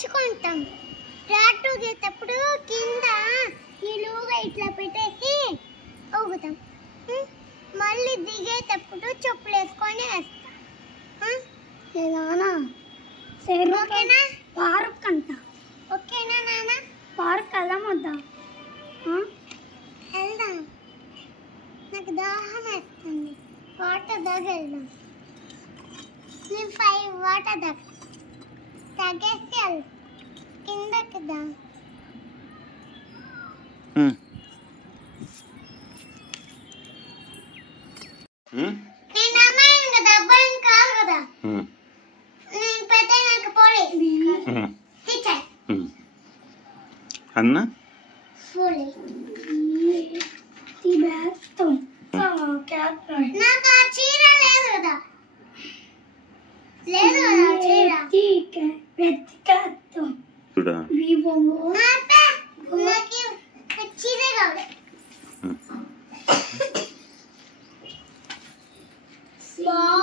దించుకుంటాం. Tattoo గీసేటప్పుడు కింద నిలువుగా ఇట్లా పెట్టేసి ఊగుతాం. మళ్ళీ దిగేటప్పుడు చెప్పులు వేసుకొని వేస్తాం. ఓకేనా? పార్క్ అంట. ఓకేనా నాన్న? పార్క్ వెళ్దాం వద్దా? వెళ్దాం. నాకు దాహం వేస్తుంది. వాటర్ దగ్గర వెళ్దాం. నేను 5 వాటర్ దగ్గర తాగేసి వెళ్దాం. కిందకి దా. నేను అమ్మాయిని కదా, అబ్బాయిని కాదు కదా. నేను పెద్ద నాకు పోలీస్ టీచర్ అన్న పోలీస్ నాకు ఆ చీర లేదు కదా. లేదు కదా చీర. చూడా నాకు చీర కావాలి. బాగుంది.